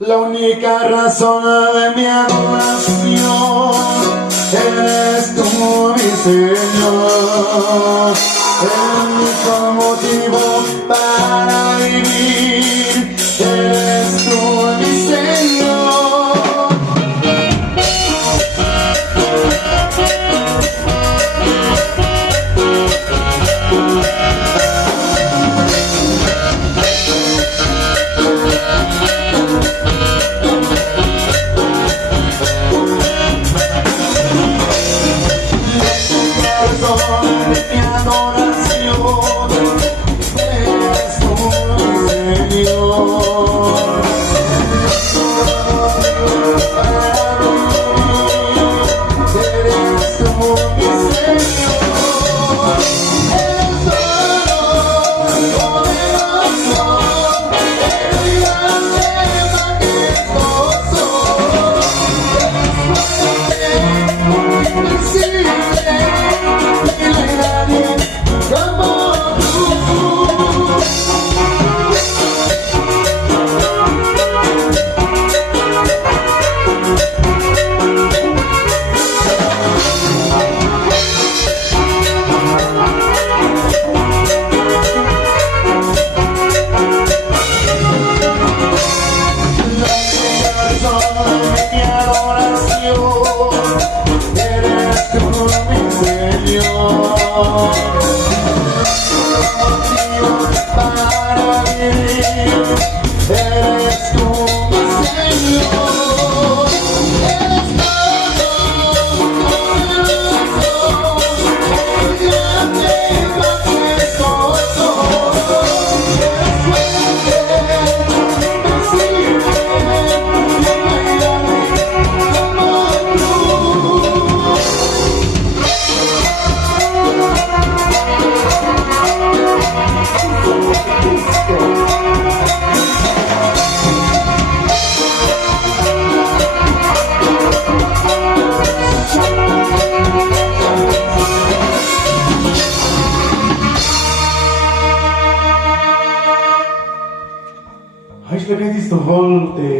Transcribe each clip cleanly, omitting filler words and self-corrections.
La única razón de mi adoración eres tú, mi Señor. El único motivo para vivir eres tú, mi Señor. Mi adoración eres tú, mi Señor. Eres tú, mi Señor. Eres todo poderoso, eres grande, majestuoso, eres fuerte, invencible. Mi adoración eres tú, mi Señor. Para vivir eres tú, mi Señor. Eres todo poderoso, eres grande, majestuoso, eres fuerte, invencible. Hai șlepenit isto vol te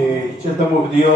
qëta më vdio